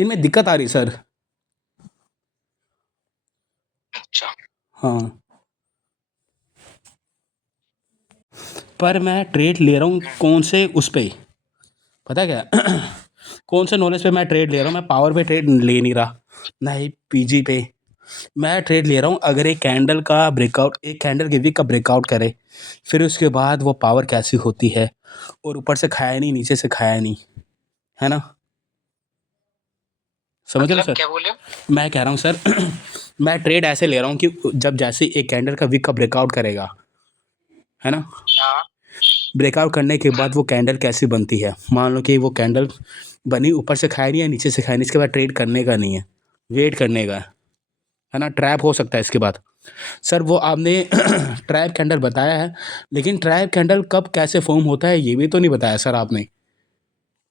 इनमें दिक्कत आ रही सर। अच्छा, हाँ, पर मैं ट्रेड ले रहा हूँ कौन से उस पे, पता है क्या? कौन से नॉलेज पे मैं ट्रेड ले रहा हूँ? मैं पावर पे ट्रेड ले नहीं रहा, ना ही पीजी पे। मैं ट्रेड ले रहा हूँ, अगर एक कैंडल का ब्रेकआउट, एक कैंडल के वीक का ब्रेकआउट करे, फिर उसके बाद वो पावर कैसी होती है, और ऊपर से खाया नहीं, नीचे से खाया नहीं, है ना? समझ रहे हो मतलब सर? क्या बोले? मैं कह रहा हूँ सर, मैं ट्रेड ऐसे ले रहा हूँ कि जब जैसे एक कैंडल का वीक का ब्रेकआउट करेगा, है ना, हाँ। ब्रेकआउट करने के बाद वो कैंडल कैसी बनती है, मान लो कि वो कैंडल बनी, ऊपर से खाया नहीं है, नीचे से खाया नहीं, इसके बाद ट्रेड करने का नहीं है, वेट करने का है ना, ट्रैप हो सकता है इसके बाद। सर वो आपने ट्रैप कैंडल बताया है, लेकिन ट्रैप कैंडल कब कैसे फॉर्म होता है ये भी तो नहीं बताया सर आपने।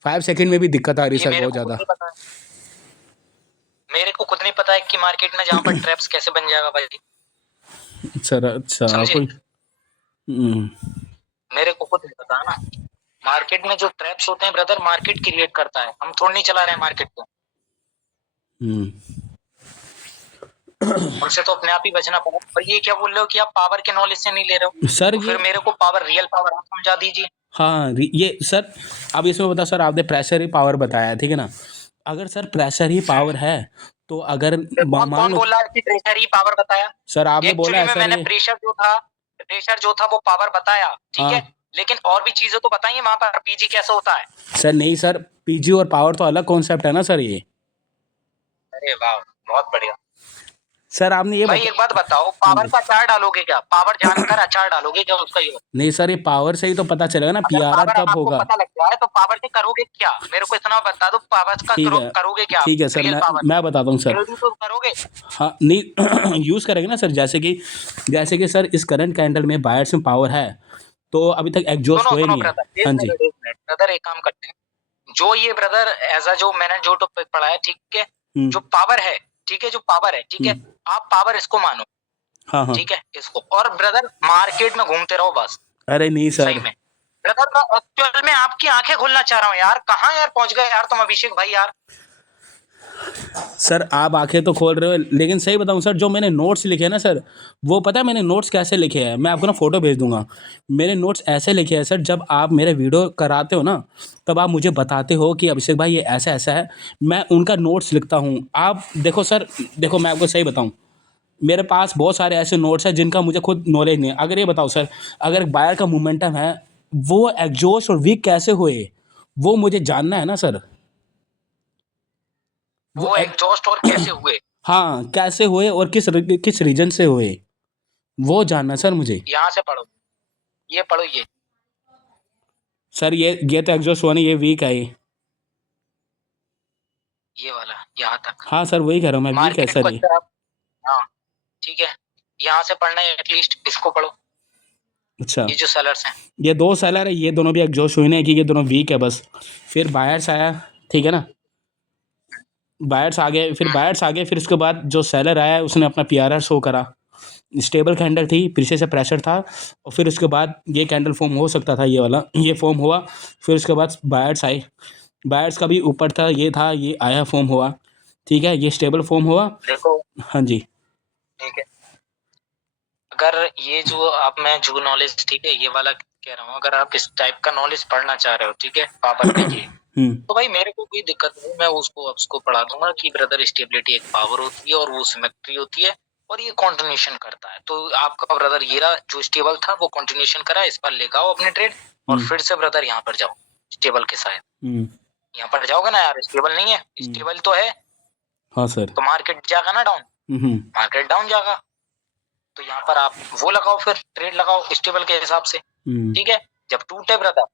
5 सेकंड में भी दिक्कत आ रही है ये सर मेरे बहुत को खुद ज़्यादा। नहीं पता है। मेरे को खुद नहीं पता है कि मार्केट में जहाँ पर ट्रैप्स कैसे बन जाएगा भाई। सर अच्छा समझे? कोई। हम्म, मेरे को खुद नहीं पता है ना। मार्केट में जो ट्रैप्स होते हैं ब्रदर, मार्केट क्रिएट करता है, हम थोड़ी नहीं चला रहे हैं मार्केट को। हम्म। उनसे तो अपने आप ही बचना पड़ेगा। और ये क्या बोल रहे हो कि आप पावर के नॉलेज से नहीं ले रहे हो? सर तो ये, फिर मेरे को पावर, रियल पावर आप समझा दीजिए। हाँ ये सर, अब इसमें बता सर, आपने प्रेशर ही पावर बताया, ठीक है ना? अगर सर प्रेशर ही पावर है, तो अगर कौन मान कौन लो, बोल रहा है कि प्रेशर ही पावर बताया? सर आपने बोला एक्चुअली है में सर मैंने ये। प्रेशर जो था वो पावर बताया, ठीक है। हाँ लेकिन और भी चीजें तो बताइए वहां पर, पीजी कैसे होता है। सर, नहीं सर, पीजी और पावर तो अलग कॉन्सेप्ट है ना सर ये। अरे वाह, बहुत बढ़िया। सर आपने ये भाई बता, एक बात बताओ, हाँ पावर जी, का अचार डालोगे क्या? पावर जानकर अचार डालोगे क्या उसका? ये नहीं सर, ये पावर से ही तो पता चलेगा ना अगर पीआरआर पावर कब आपको होगा। पता लग जाए तो पावर से करोगे क्या? मेरे को इतना बता दो, पावर का ठीक है, करोगे क्या आप? ठीक है सर, रियल मैं पावर मैं बताता हूँ सर। ट्रेडिंग तो करोगे? हाँ नहीं, यूज़ करेंगे ना सर, जैसे कि सर इस करंट कैंडल में बायर्स में पावर है, तो अभी तक एग्जॉस्ट सुनो हुए सुनो नहीं है। ब्रदर, हाँ एक जी। मिनट एक मिनट ब्रदर, एक काम करते हैं। जो ये ब्रदर एज जो मैंने जो टॉपिक पढ़ा है, ठीक है, हम्म, जो पावर है, ठीक है, जो पावर है, ठीक है, हम्म, आप पावर इसको मानो, हाँ हाँ। ठीक है, इसको, और ब्रदर मार्केट में घूमते रहो बस। अरे नहीं सही सर, में ब्रदर, मैं एक्चुअल में आपकी आंखें खोलना चाह रहा हूँ यार। कहाँ यार पहुंच गए यार तुम, अभिषेक भाई यार। सर आप आंखें तो खोल रहे हो, लेकिन सही बताऊं सर, जो मैंने नोट्स लिखे हैं ना सर, वो पता है मैंने नोट्स कैसे लिखे हैं? मैं आपको ना फोटो भेज दूंगा। मैंने नोट्स ऐसे लिखे हैं सर, जब आप मेरे वीडियो कराते हो ना, तब आप मुझे बताते हो कि अभिषेक भाई ये ऐसा ऐसा है, मैं उनका नोट्स लिखता हूँ। आप देखो सर, देखो मैं आपको सही बताऊँ, मेरे पास बहुत सारे ऐसे नोट्स हैं जिनका मुझे खुद नॉलेज नहीं है। अगर ये बताओ सर, अगर बायर का मोमेंटम है, वो एग्जॉस्ट और वीक कैसे हुए, वो मुझे जानना है ना सर। वो वो एग्जॉस्ट और कैसे हुए? हाँ, कैसे हुए और किस रीजन से हुए, वो जानना है सर मुझे। यहाँ से पढ़ो, ये पढ़ो, सर ये तो एग्जॉस्ट हुआ नहीं, ये वीक है ये। ये वाला यहाँ तक। हाँ सर, वही कह रहा हूँ मैं, वीक है मार्केट सर को ये। अच्छा आप, हाँ ठीक है, यहाँ से पढ़ना है, एटलीस्ट इसको पढ़ो। अच्छा, ये जो सेलर्स हैं, ये दो सेलर है, ये दोनों भी एग्जॉस्ट हुए नहीं कि ये दोनों वीक है बस। फिर बायर्स आया, ठीक है ना, बायर्स आ गए, फिर उसके बाद जो सेलर आया उसने अपना पीआरआर शो करा, स्टेबल कैंडल थी, पीछे से प्रेशर था, और फिर उसके बाद ये कैंडल फॉर्म हो सकता था, ये वाला ये फॉर्म हुआ। फिर उसके बाद बायर्स आए, बायर्स का भी ऊपर था, ये था, ये आया, फॉर्म हुआ, ठीक है, ये स्टेबल फॉर्म हुआ। देखो, हाँ जी। ठीक है, अगर ये जो आप, मैं जो नॉलेज, ठीक है, ये वाला कह रहा हूँ, अगर आप इस टाइप का नॉलेज पढ़ना चाह रहे हो, ठीक है, पावर पे ये, हम्म, तो भाई मेरे को कोई दिक्कत नहीं, मैं उसको पढ़ा दूंगा कि ब्रदर स्टेबिलिटी एक पावर होती है और वो सिमेट्री होती है, और ये कंटिन्यूएशन करता है। तो आपका ब्रदर ये रहा, जो स्टेबल था वो कंटिन्यूएशन करा, इस पर लेकर आओ अपने ट्रेड, और फिर से ब्रदर यहाँ पर जाओ स्टेबल के साथ। हम्म, यहाँ पर जाओगे ना यार, स्टेबल नहीं है, स्टेबल तो है, हाँ सर। तो मार्केट जाएगा ना डाउन, हम्म, मार्केट डाउन जाएगा, तो यहाँ पर आप वो लगाओ, फिर ट्रेड लगाओ स्टेबल के हिसाब से, हम्म, ठीक है। जब टूटे ब्रदर,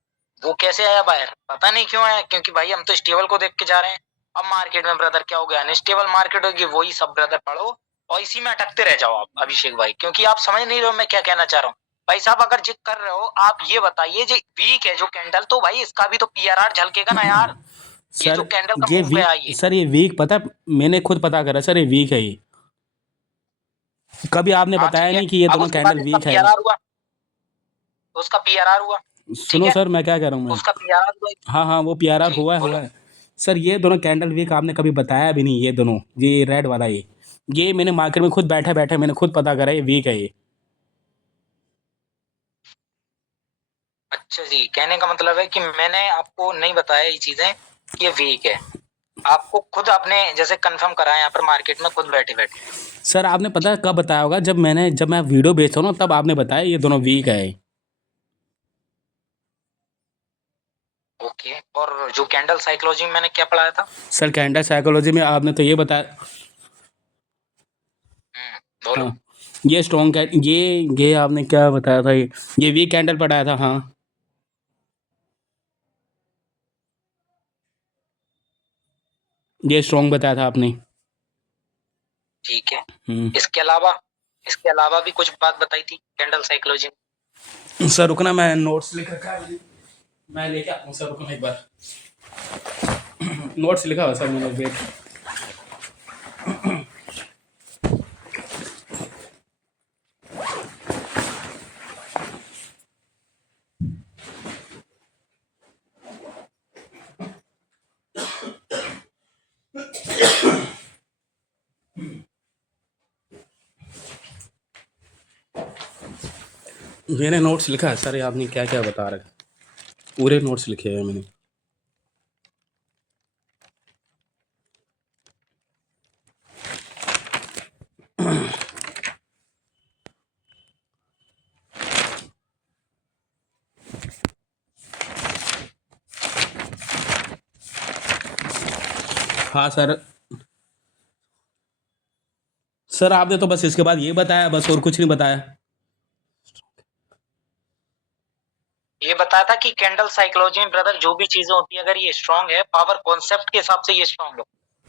वो कैसे आया बाहर, पता नहीं क्यों आया, क्योंकि भाई हम तो स्टेबल को देख के जा रहे हैं। अब मार्केट में ब्रदर क्या हो गया, अनस्टेबल मार्केट होगी, वही सब ब्रदर पढ़ो और इसी में अटकते रह जाओ आप, अभिषेक भाई, क्योंकि आप समझ नहीं रहे हो मैं क्या कहना चाह रहा हूँ। भाई साहब अगर जिद कर रहे हो, आप ये बताइए, जो वीक है जो कैंडल, तो भाई इसका भी तो पीआरआर झलकेगा ना यार। ये जो सर कैंडल का ये मूव गया, वीक, सर ये वीक पता है, मैंने खुद पता करा सर, ये वीक है ये। कभी आपने हाँ बताया ठीक है, नहीं कि ये अब दोनों उसके बाद कैंडल इसका वीक है। पीआरआर हुआ, तो उसका पीआरआर हुआ, ठीक सुनो है, सर, मैं क्या कह रहा हूँ मैं, उसका पीआरआर हुआ, हाँ हाँ, वो पीआरआर जी हुआ है, बोलो। सर ये दोनों कैंडल वीक आपने कभी बताया भी नहीं, ये दोनों, ये रेड वाला, ये मैंने मार्केट में खुद बैठे बैठे मैंने खुद पता करा, ये वीक है ये। अच्छा जी, कहने का मतलब है कि मैंने आपको नहीं बताया ये चीजें कि ये वीक है, आपको खुद आपने जैसे कंफर्म करा है यहाँ पर मार्केट में खुद बैठे बैठे। सर आपने पता कब बताया होगा, जब मैं वीडियो भेजता हूँ ना तब आपने बताया ये दोनों वीक है। ओके, और जो कैंडल साइकोलॉजी में मैंने क्या पढ़ाया था? सर कैंडल साइकोलॉजी में आपने तो ये बताया। बोलो। हाँ, ये स्ट्रॉन्ग ये आपने क्या बताया था, ये वीक कैंडल पढ़ाया था। हाँ, ये स्ट्रॉन्ग बताया था आपने। ठीक है, इसके अलावा भी कुछ बात बताई थी कैंडल साइकोलॉजी में? सर रुकना, मैं नोट्स लिख रखा है अभी, मैं लेके आता हूँ सर, रुकना एक बार। नोट्स लिखा हुआ सर मैंने, वेट। मैंने नोट्स लिखा है सर, ये आपने क्या क्या बता रखा है, पूरे नोट्स लिखे हैं मैंने। हाँ सर। सर आपने तो बस इसके बाद ये बताया बस, और कुछ नहीं बताया। ये बताया था कि कैंडल साइकोलॉजी में ब्रदर जो भी चीजें होती है अगर ये स्ट्रांग है पावर कॉन्सेप्ट के हिसाब से ये स्ट्रांग हो,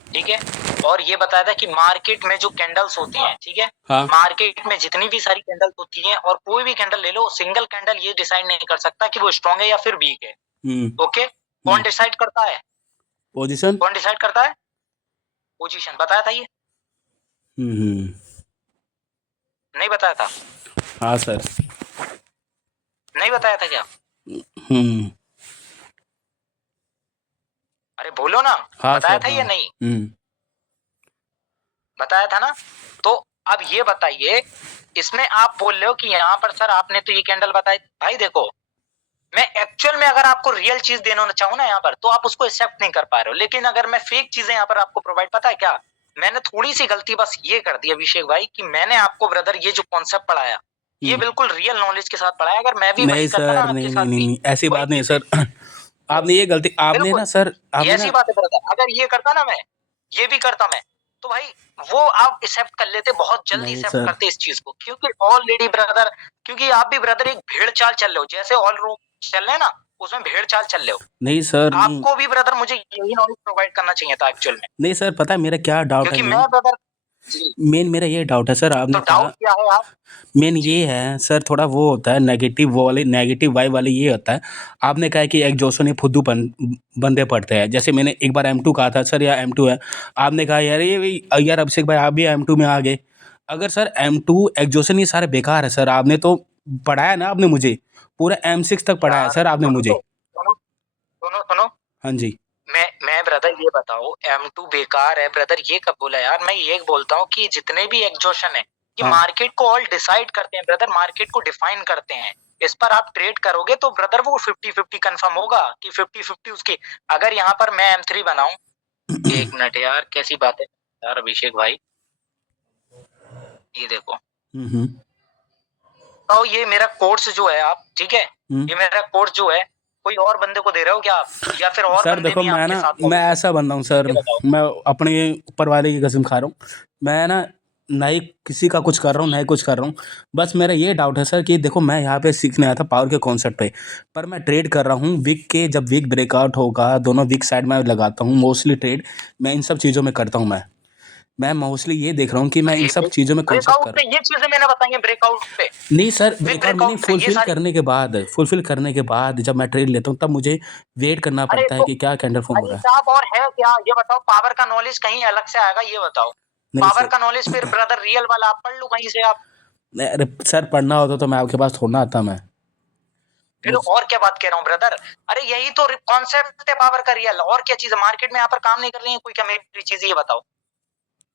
ठीक है। और ये बताया था कि मार्केट में जो कैंडल्स होती हैं, ठीक है, हाँ। मार्केट में जितनी भी सारी कैंडल्स होती हैं और कोई भी कैंडल ले लो, सिंगल कैंडल ये डिसाइड नहीं कर सकता कि वो स्ट्रांग है या फिर वीक है। ओके, कौन डिसाइड करता है? पोजीशन। कौन डिसाइड करता है? पोजीशन। बताया था ये? नहीं बताया था? हाँ सर। नहीं बताया था क्या? अरे बोलो ना। हाँ बताया सर, था हाँ। या नहीं? बताया था ना। तो अब ये बताइए, इसमें आप बोल रहे हो कि यहाँ पर सर आपने तो ये कैंडल बताई। भाई देखो, मैं एक्चुअल में अगर आपको रियल चीज देना चाहूँ ना यहाँ पर, तो आप उसको एक्सेप्ट नहीं कर पा रहे हो। लेकिन अगर मैं फेक चीजें यहाँ पर आपको प्रोवाइड, पता है क्या मैंने थोड़ी सी गलती बस ये कर दी अभिषेक भाई, कि मैंने आपको ब्रदर ये जो कॉन्सेप्ट पढ़ाया ये बिल्कुल रियल नॉलेज के साथ पढ़ाया। अगर मैं भी वही नहीं करता ना सर, आपके नहीं साथ नहीं नहीं भी नहीं, ऐसी वही बात नहीं है चीजें, सर। आपने ये गलती, आपने बिल्कुल ना सर, ये आपने ऐसी ना। बात है ब्रदर। अगर ये करता ना मैं, ये भी करता मैं, तो भाई वो आप एक्सेप्ट कर लेते, बहुत जल्दी नहीं एक्सेप्ट सर, करते इस चीज को। क्योंकि ऑलरेडी ब्रदर, क्योंकि आप भी ब्रदर एक भेड़ चाल चल रहे हो, जैसे ऑल रूम चल रहे हैं ना, उसमें भेड़ चाल चल रहे हो। नहीं सर, नहीं। आपको भी ब्रदर मुझे यही नॉलेज प्रोवाइड करना चाहिए था एक्चुअल में। नहीं सर, पता है मेरा क्या डाउट है, क्योंकि मैं ब्रदर जी, मेरा ये डाउट है सर, तो आपने डाउट कहा। क्या है आप? मेन जी ये है सर, थोड़ा वो होता है नेगेटिव वाले, नेगेटिव वाइब वाले ये होता है। आपने कहा है कि एग्जॉशन ये फुद्दू बंदे पड़ते हैं, जैसे मैंने एक बार M2 कहा था सर, या M2 है। आपने कहा यार यार अभिषेक भाई आप भी M2 में आ गए। अगर सर M2 एग्जॉशन ये सारे बेकार है सर, आपने तो पढ़ाया ना आपने मुझे, पूरा M6 तक पढ़ाया यार सर आपने सुनो मुझे। तो, सुनो। हाँ जी। मैं ब्रदर ये बताओ, M2 बेकार है ब्रदर ये कब बोला यार? मैं ये बोलता हूँ कि जितने भी एग्जॉशन है ये हाँ। मार्केट को ऑल डिसाइड करते हैं ब्रदर, मार्केट को डिफाइन करते हैं। इस पर आप ट्रेड करोगे तो ब्रदर वो 50-50 कंफर्म होगा कि 50-50 उसकी। अगर यहाँ पर मैं M3 बनाऊं, एक मिनट यार कैसी बात है यार अभिषेक भाई, ये देखो। हम्म। तो ये मेरा कोर्स जो है आप, ठीक है, ये मेरा कोर्स जो है कोई और बंदे को दे रहे हो क्या आप, या फिर और सर बंदे देखो, भी मैं आपके ना, साथ मैं मौजूद है? ऐसा बंदा हूँ सर, ये बताओ। मैं अपने ऊपर वाले की कसम खा रहा हूँ। मैं ना ही किसी का कुछ कर रहा हूँ, ना ही कुछ कर रहा हूँ। बस मेरा ये डाउट है सर कि देखो, मैं यहाँ पे सीखने आया था पावर के कॉन्सेप्ट पे, पर मैं ट्रेड कर रहा हूँ वीक के, जब वीक ब्रेकआउट होगा दोनों वीक साइड में लगाता हूँ मोस्टली ट्रेड। मैं इन सब चीज़ों में करता हूँ। मैं मोस्टली ये देख रहा हूँ कि मैं इन सब चीज़ों में कॉन्सेप्ट ब्रेकआउट कर। पे ये चीजें मैंने बताई हैं, ब्रेकआउट पे, नहीं सर, विद ब्रेकआउट मैंने ब्रेकआउट पे ये सारी। फुलफिल करने के बाद जब मैं ट्रेड लेता हूँ तब मुझे वेट करना अरे पड़ता है तो कि क्या कैंडल फॉर्म हो भाई रहा है। साहब और है क्या ये बताओ? पावर का नॉलेज कहीं अलग से आएगा ये बताओ? नहीं पावर सर। का नॉलेज फिर ब्रदर रियल वाला आप पढ़ लो कहीं से आप। नहीं, अरे सर, पढ़ना होता तो मैं आपके पास थोड़ा ना आता मैं। फिर अच्छा, और क्या बात कह रहा हूँ ब्रदर। अरे यही तो कॉन्सेप्ट है पावर का रियल। और क्या चीज है मार्केट में यहाँ पर काम नहीं कर रही है कोई, क्या मेरी चीज ये बताओ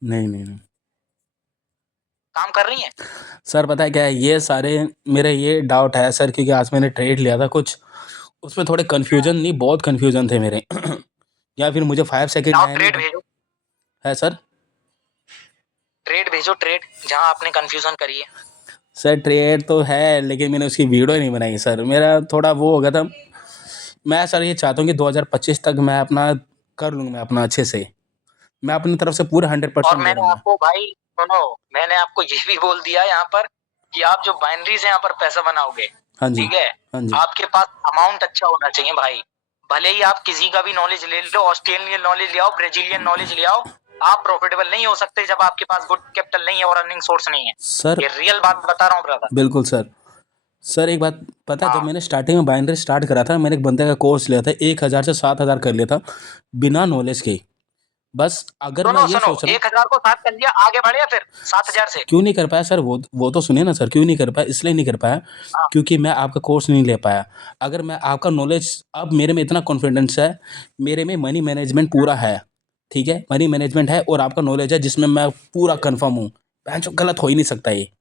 नहीं नहीं नहीं काम कर रही है। सर, पता है क्या है, ये सारे मेरे ये डाउट है सर, क्योंकि आज मैंने ट्रेड लिया था कुछ, उसमें थोड़े कन्फ्यूजन नहीं, बहुत कन्फ्यूजन थे मेरे। या फिर मुझे 5 सेकंड लाओ आया नहीं ट्रेड था। भेजो, है सर? ट्रेड भेजो, ट्रेड जहां आपने कंफ्यूजन करी है। सर ट्रेड तो है, लेकिन मैंने उसकी वीडियो नहीं बनाई सर, मेरा थोड़ा वो हो गया था। मैं सर ये चाहता हूँ कि 2025 तक मैं अपना कर लूँ, मैं अपना अच्छे से, मैं अपनी तरफ से पूरा और 100% दे रहा मैंने हूँ मैं। आपको भाई सुनो, मैंने आपको ये भी बोल दिया यहाँ पर कि आप जो बाइनरी से यहाँ पर पैसा बनाओगे, हाँ जी, ठीक है, हाँ जी। आपके पास अमाउंट अच्छा होना चाहिए भाई। भले ही आप किसी का भी नॉलेज ले लो, ऑस्ट्रेलियन नॉलेज ले आओ, ब्राजीलियन नॉलेज ले आओ, आप प्रॉफिटेबल नहीं हो सकते जब आपके पास गुड कैपिटल नहीं है और अर्निंग सोर्स नहीं है। सर ये रियल बात बता रहा हूँ ब्रदर। बिल्कुल सर। सर एक बात पता है, जब हाँ मैंने स्टार्टिंग में बाइनरी स्टार्ट करा था, मैंने एक बंदे का कोर्स लिया था, 1000 से 7000 कर लिया था, बिना नॉलेज के। बस अगर मैं सुनो ये सुनो, सोच रहा हूँ, 1000 को 7 कर लिया, आगे बढ़े फिर 7000 से। क्यों नहीं कर पाया सर, वो तो सुनिए ना सर, क्यों नहीं कर पाया, इसलिए नहीं कर पाया हाँ क्योंकि मैं आपका कोर्स नहीं ले पाया। अगर मैं आपका नॉलेज, अब मेरे में इतना कॉन्फिडेंस है, मेरे में मनी मैनेजमेंट पूरा है, ठीक है, मनी मैनेजमेंट है और आपका नॉलेज है जिसमें मैं पूरा कन्फर्म हूँ, भैंचो गलत हो ही नहीं सकता ये,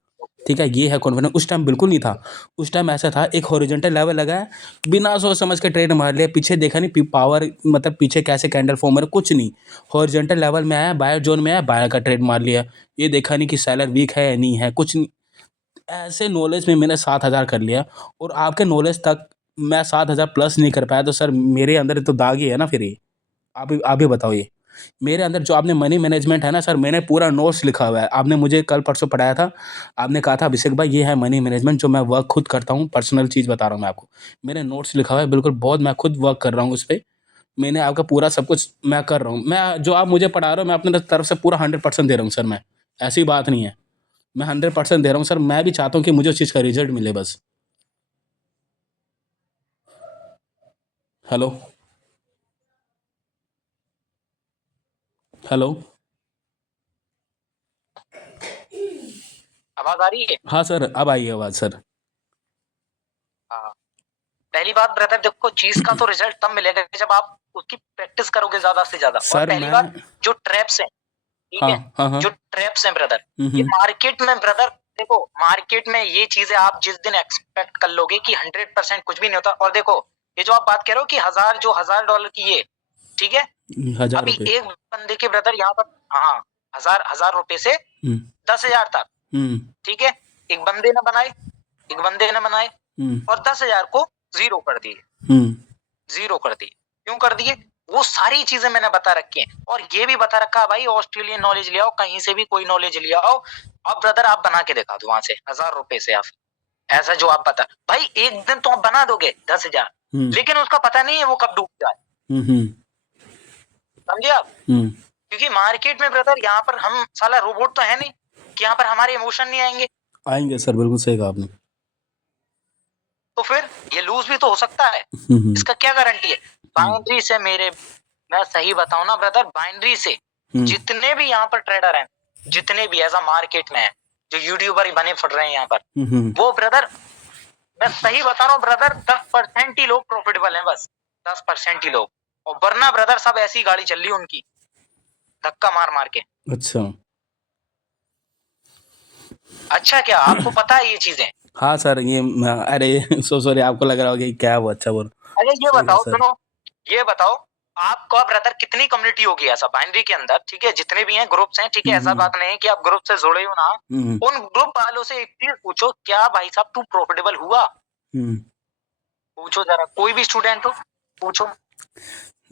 ठीक है, ये है कॉन्फिडेंस। उस टाइम बिल्कुल नहीं था। उस टाइम ऐसा था, एक हॉरिजॉन्टल लेवल लगाया, बिना सोच समझ के ट्रेड मार लिया, पीछे देखा नहीं पावर, मतलब पीछे कैसे कैंडल फॉर्म हो रहा है, कुछ नहीं। हॉरिजॉन्टल लेवल में आया, बायर जोन में आया, बायर का ट्रेड मार लिया, ये देखा नहीं कि सेलर वीक है या नहीं है, कुछ नहीं। ऐसे नॉलेज में मैंने 7000 कर लिया, और आपके नॉलेज तक मैं 7000 प्लस नहीं कर पाया, तो सर मेरे अंदर तो दाग ही है ना फिर ये। आप ही बताओ ये। मेरे अंदर जो आपने मनी मैनेजमेंट है ना सर, मैंने पूरा नोट्स लिखा हुआ है, आपने मुझे कल परसों पढ़ाया था। आपने कहा था अभिषेक भाई ये है मनी मैनेजमेंट, जो मैं वर्क खुद करता हूँ, पर्सनल चीज़ बता रहा हूँ मैं आपको। मैंने नोट्स लिखा हुआ है बिल्कुल, बहुत मैं खुद वर्क कर रहा हूँ उस पे। मैंने आपका पूरा सब कुछ मैं कर रहा हूँ, मैं जो आप मुझे पढ़ा रहे हो, मैं अपने तरफ से पूरा 100% दे रहा हूँ सर मैं। ऐसी बात नहीं है, मैं 100% दे रहा हूँ सर, मैं भी चाहता हूँ कि मुझे उस चीज़ का रिजल्ट मिले बस। Hello, hello. आवाज आ रही है। हाँ सर, अब आई है आवाज़ सर। हाँ पहली बात ब्रदर देखो, चीज का तो रिजल्ट तब मिलेगा जब आप उसकी प्रैक्टिस करोगे ज्यादा से ज्यादा। और सर पहली मैं, बात, जो ट्रैप्स हैं, ठीक हाँ है, हाँ हाँ, जो ट्रैप्स हैं ब्रदर, ये हम्म, मार्केट में ब्रदर, देखो मार्केट में ये चीजें आप जिस दिन एक्सपेक्ट कर लोगे कि 100% कुछ भी नहीं होता। और देखो ये जो आप बात कह रहे हो कि $1000 की ये, ठीक है, 1000 अभी रुपये। एक बंदे के ब्रदर यहाँ पर, हाँ, हजार हजार रुपए से हम्म 10,000 तक, हम्म ठीक है, एक बंदे ने बनाए, एक बंदे ने बनाए, हम्म और 10,000 को जीरो कर दिए, हम्म जीरो कर दिए। क्यों कर दिए? वो सारी चीजें मैंने बता रखी हैं, और ये भी बता रखा है भाई, ऑस्ट्रेलियन नॉलेज ले आओ, कहीं से भी कोई नॉलेज ले आओ। अब ब्रदर आप बना के दिखा दो वहां से $1000 से, आप ऐसा जो आप बता भाई, एक दिन तो आप बना दोगे 10,000, हम्म लेकिन उसका पता नहीं है वो कब डूब जाए। हम्म समझे आप? हम्म क्योंकि मार्केट में ब्रदर यहाँ पर हम साला रोबोट तो है नहीं कि यहाँ पर हमारे इमोशन नहीं आएंगे। आएंगे सर, बिल्कुल सही कहा आपने। तो फिर ये लूज भी तो हो सकता है, हम्म इसका क्या गारंटी है? बाइनरी से मेरे, मैं सही बताऊं ना ब्रदर, बाइनरी से हम्म जितने भी यहाँ पर ट्रेडर हैं, जितने भी ऐसा मार्केट में है, जो यूट्यूबर ही बने फट रहे हैं यहाँ पर, हम्म वो ब्रदर, मैं सही बता रहा हूँ ब्रदर, 10% ही लोग प्रॉफिटेबल हैं बस, 10% ही लोग। और वरना ब्रदर सब ऐसी गाड़ी चल रही है उनकी, धक्का मार मार के। अच्छा। अच्छा क्या आपको पता है ये चीजें? हाँ सर, ये अरे सो सॉरी, आपको लग रहा होगा कि क्या है वो, अच्छा बोल। अरे ये सही कहा बताओ, सर। सुनो, ये बताओ, आपका ब्रदर कितनी कम्युनिटी होगी ऐसा बाइनरी के अंदर, ठीक है, जितने भी हैं ग्रुप्स हैं, ठीक है, ऐसा हम्म बात नहीं है कि आप ग्रुप से जुड़े हो ना। हम्म उन ग्रुप वालों से एक चीज पूछो, क्या भाई साहब तू प्रॉफिटेबल हुआ? हम्म पूछो जरा, कोई भी स्टूडेंट हो, पूछो,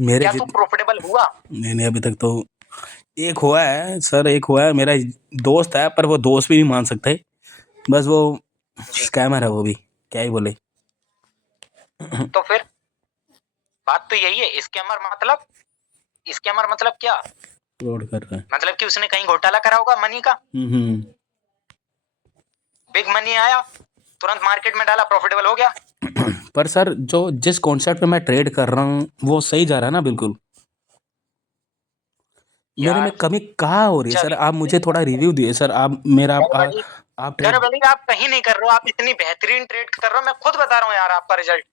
मेरे क्या तू जित प्रॉफिटेबल हुआ? मैंने अभी तक तो एक हुआ है सर, एक हुआ है, मेरा दोस्त है, पर वो दोस्त भी नहीं मान सकते, बस वो जी, स्कैमर है वो भी, क्या ही बोले। तो फिर बात तो यही है, स्कैमर मतलब क्या? फ्रॉड कर रहा है। मतलब कि उसने कहीं घोटाला करा होगा मनी का, हम्म बिग मनी आया, तुरंत मार्केट में डाला, प्रॉफिटेबल हो गया। पर सर जो जिस कॉन्सेप्ट में मैं ट्रेड कर रहा हूँ वो सही जा रहा है ना बिल्कुल, मेरे में यार कमी कहाँ हो रही है अच्छा सर, अभी आप मुझे थोड़ा रिव्यू दिए सर, आप मेरा मैं भाई आप यार ट्रेड भले आप कहीं नहीं कर रहे हो, आप इतनी बेहतरीन ट्रेड कर रहे हो, मैं खुद बता रहा हूँ यार आपका रिजल्ट।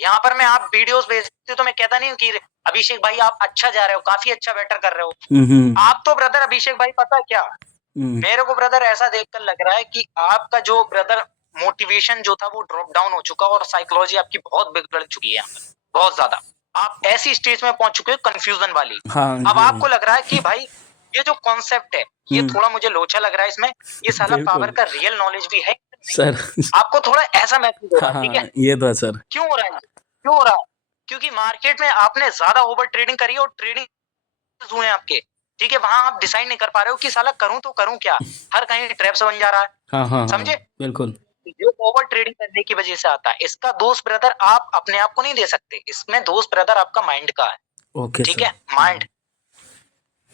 यहाँ पर मैं आप वीडियोस भेजते हो तो मैं कहता नहीं हूँ कि अभिषेक भाई आप अच्छा जा रहे हो, काफी अच्छा बेटर कर रहे हो। आप तो ब्रदर अभिषेक भाई पता क्या, मेरे को ब्रदर ऐसा देखकर लग रहा है कि आपका जो ब्रदर मोटिवेशन जो था वो ड्रॉप डाउन हो चुका और साइकोलॉजी आपकी बहुत बिगड़ चुकी है यहाँ पर, बहुत ज्यादा। आप ऐसी स्टेज में पहुंच चुके हो कंफ्यूजन वाली। हाँ अब जी। आपको लग रहा है कि भाई ये जो कॉन्सेप्ट है ये थोड़ा मुझे लोचा लग रहा है इसमें, ये साला पावर बिल्कुल का रियल नॉलेज भी है सर। आपको थोड़ा ऐसा महसूस हो रहा है, ठीक है। हाँ ये तो है सर। क्यों हो रहा है, क्यों हो रहा है? क्योंकि मार्केट में आपने ज्यादा ओवर ट्रेडिंग करी है और ट्रेडिंग हुए हैं आपके, ठीक है। वहां आप डिसाइड नहीं कर पा रहे हो कि साला करूं तो करूं क्या, हर कहीं ट्रैप्स बन जा रहा है, हाँ हाँ हाँ समझे। बिल्कुल। जो ओवर ट्रेडिंग करने की वजह से आता है, इसका दोष ब्रदर आप अपने आप को नहीं दे सकते, इसमें दोष ब्रदर आपका माइंड का है, ओके ठीक सर। है, माइंड,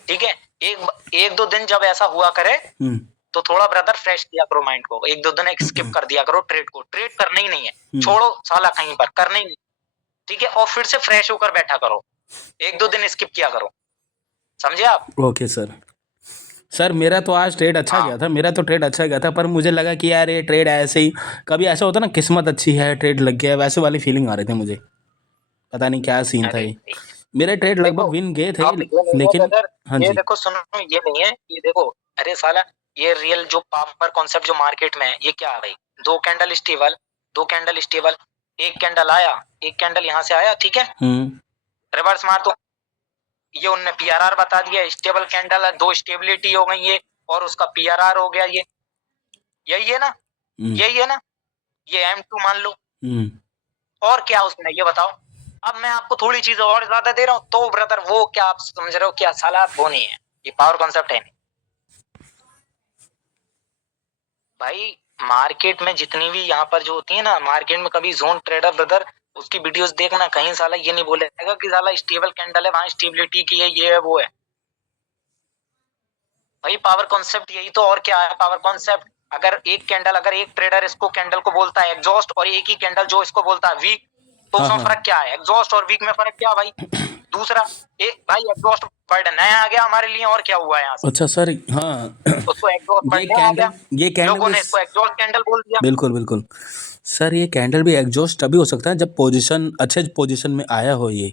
ठीक है। एक दो दिन जब ऐसा हुआ करे तो थोड़ा ब्रदर फ्रेश किया करो माइंड को, एक दो दिन एक स्किप कर दिया करो ट्रेड को, ट्रेड करना ही नहीं है, छोड़ो साला कहीं पर करना ही नहीं, ठीक है। और फिर से फ्रेश होकर बैठा करो, एक दो दिन स्किप किया करो, समझे आप। Okay sir. सर मेरा तो आज ट्रेड अच्छा हाँ गया था, मेरा तो ट्रेड अच्छा गया था, पर मुझे लगा कि यार ये ट्रेड ऐसे ही कभी ऐसा होता ना, किस्मत अच्छी है ट्रेड लग गया, वैसे वाली फीलिंग आ रही थी मुझे, पता नहीं क्या सीन था अरे ये। मेरे ट्रेड लगभग देखो विन गए थे अब ये नहीं है लेकिन। ब्रदर, हाँ ये जी। देखो सुनो, ये नहीं है, ये देखो, अरे साला ये रियल जो पावर कॉन्सेप्ट जो मार्केट में है ये क्या है भाई, दो कैंडल स्टेबल, दो कैंडल स्टेबल, एक कैंडल आया, एक कैंडल यहाँ से आया, ठीक है, रिवर्स मार दो, ये उनने पीआरआर बता दिया, स्टेबल कैंडल है, दो स्टेबिलिटी हो गई ये और उसका पीआरआर हो गया, ये यही है ना, यही है ना, ये M2 मान लो, और क्या उसमें ये बताओ। अब मैं आपको थोड़ी चीजें और ज्यादा दे रहा हूँ तो ब्रदर वो क्या आप समझ रहे हो, क्या साला वो नहीं है, ये पावर कॉन्सेप्ट है नहीं भाई। मार्केट में जितनी भी यहाँ पर जो होती है ना, मार्केट में कभी जोन ट्रेडर ब्रदर उसकी वीडियोस देखना, कहीं साला ये नहीं बोलेगा कि साला स्टेबल कैंडल है, वहां स्टेबिलिटी की है, ये है वो है भाई। पावर कॉन्सेप्ट यही तो, और क्या है पावर कॉन्सेप्ट। अगर एक कैंडल, अगर एक ट्रेडर इसको कैंडल को बोलता है एग्जॉस्ट और एक ही कैंडल जो इसको बोलता है वीक, तो हाँ उसमें हाँ। फर्क क्या है, एग्जॉस्ट और वीक में फर्क क्या भाई। दूसरा एक भाई एग्जॉस्ट वर्ड नया आ गया हमारे लिए, और क्या हुआ यहाँ से, अच्छा सर। हाँ उसको एग्जॉस्ट ये वर्ड नया आ गया, कैंडल, ये कैंडल लोगों भी ने इसको एग्जॉस्ट कैंडल बोल दिया। बिल्कुल बिल्कुल सर, ये कैंडल भी एग्जॉस्ट तभी हो सकता है जब पोजीशन अच्छे पोजीशन में आया हो ये,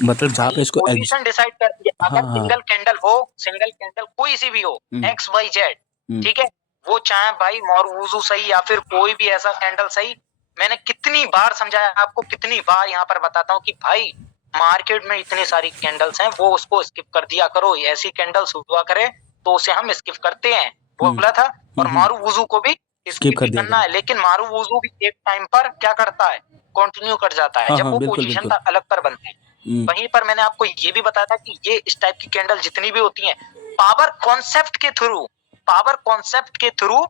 मतलब जहाँ पे भाई इसको पोजीशन डिसाइड करती है, हाँ अगर हाँ। सिंगल कैंडल हो, सिंगल कैंडल कोई सी भी हो, एक्स वाई जेड, हम्म, ठीक है, वो चाहे भाई मॉरूजू सही या फिर कोई भी ऐसा कैंडल सही, मैंने कितनी बार समझाया आपको, कितनी बार यहाँ पर बताता हूँ कि भाई मार्केट में इतनी सारी कैंडल्स हैं, वो उसको स्किप कर दिया करो, ऐसी कैंडल्स हुआ करे तो उसे हम स्किप करते हैं, बोला था। और मारू वुजू को भी स्किप स्किप कर ही दिया करना करो। है, लेकिन मारू वुजू भी एक टाइम पर क्या करता है, कंटिन्यू कर जाता है, हाँ जब हाँ वो बिल्कुल पोजीशन बिल्कुल। अलग पर बनते हैं। वहीं पर मैंने आपको ये भी बताया था कि ये इस टाइप की कैंडल जितनी भी होती हैं, पावर कॉन्सेप्ट के थ्रू, पावर कॉन्सेप्ट के थ्रू